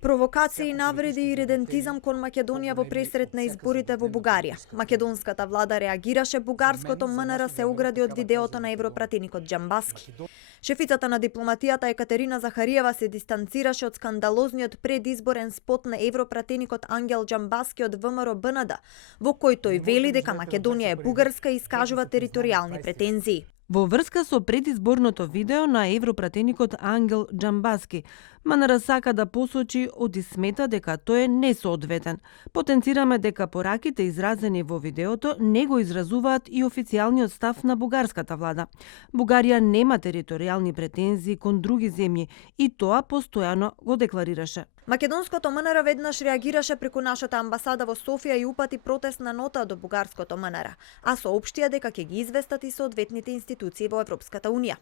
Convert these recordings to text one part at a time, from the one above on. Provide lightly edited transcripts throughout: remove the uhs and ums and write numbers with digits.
Провокации, навреди и редентизам кон Македонија во пресрет на изборите во Бугарија. Македонската влада реагираше, бугарското МНР се огради од видеото на европратеникот Џамбаски. Шефицата на дипломатијата Екатерина Захариева се дистанцираше од скандалозниот предизборен спот на европратеникот Ангел Џамбаски од ВМРО БНД, во кој тој вели дека Македонија е бугарска и искажува територијални претензии. Во врска со предизборното видео на европратеникот Ангел Џамбаски, МНР сака да посочи оди смета дека тој е несоодветен. Потенцираме дека пораките изразени во видеото не го изразуваат и официјалниот став на бугарската влада. Бугарија нема територијални претензии кон други земји и тоа постојано го декларираше. Македонското МНР веднаш реагираше преку нашата амбасада во Софија и упати протестна нота до бугарското МНР, а соопштија дека ќе ги известат и соодветните институции во Европската Унија.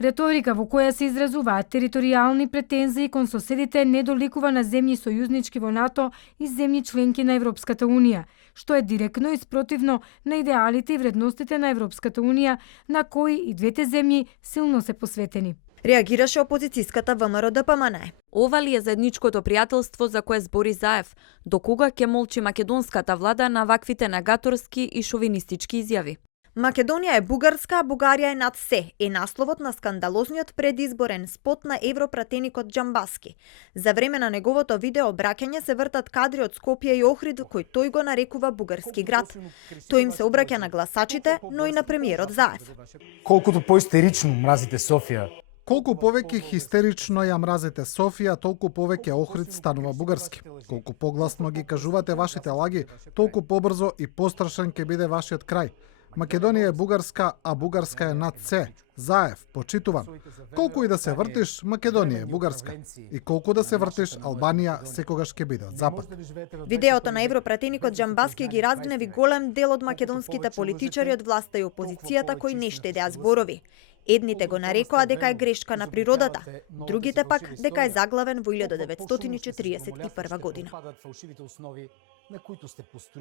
Реторика во која се изразуваат територијални претензии кон соседите не доликува на земји сојузнички во НАТО и земји членки на Европската Унија, што е директно испротивно на идеалите и вредностите на Европската Унија, на кои и двете земји силно се посветени. Реагираше опозицијската ВМРО ДПМН. Ова ли е заедничкото пријателство за кое збори Заев? До кога ќе молчи македонската влада на ваквите негаторски и шовинистички изјави? Македонија е бугарска, а Бугарија е над се, е насловот на скандалозниот предизборен спот на европратеникот Џамбаски. За време на неговото видео обраќање се вртат кадри од Скопје и Охрид, кој тој го нарекува бугарски град. Тој им се обраќа на гласачите, но и на премиерот Заев. Колкото поистерично мразите Софија, колку повеќе хистерично ја мразите Софија, толку повеќе Охрид станува бугарски. Колку погласно ги кажувате вашите лаги, толку побрзо и пострашен ќе биде вашиот крај. Македонија е бугарска, а бугарска е над се. Заев, почитуван. Колку и да се вртиш, Македонија е бугарска. И колку да се вртиш, Албанија секогаш ќе биде од запад. Видеото на европратеникот Џамбаски ги разгневи голем дел од македонските политичари од власта и опозицијата кои не штедеа зборови. Едните го нарекоа дека е грешка на природата, другите пак дека е заглавен во 1941 година.